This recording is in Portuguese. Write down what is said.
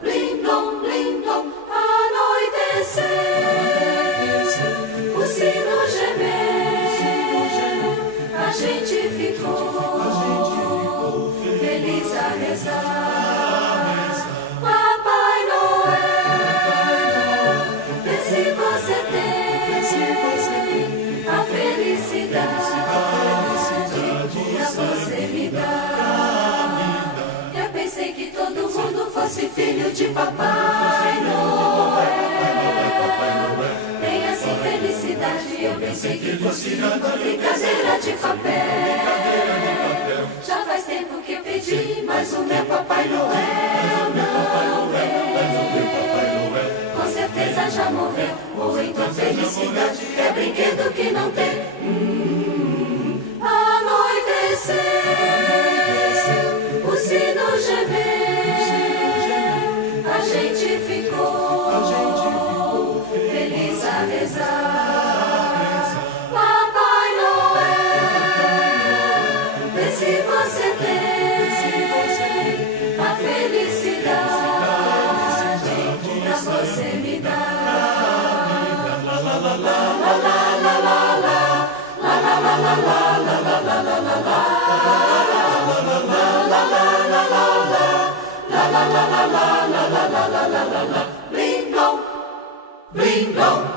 Blim blom, anoitecer, o sino gemeu, a gente ficou feliz a rezar. Papai Noel, vê se você tem a felicidade pra você me dar. Eu pensei que todo mundo fosse filho de Papai Noel. Tem assim felicidade, eu pensei que fosse brincadeira de papel. Já faz tempo que eu pedi, mas o meu Papai Noel não veio. Com certeza já morreu, ou então felicidade é brinquedo que não tem. Anoitecer, o sino gemeu, a gente ficou feliz a rezar. Papai Noel, vê se você tem a felicidade pra você me dar. La la la la la la la la la la la la la la la la. Blim blom, blim blom.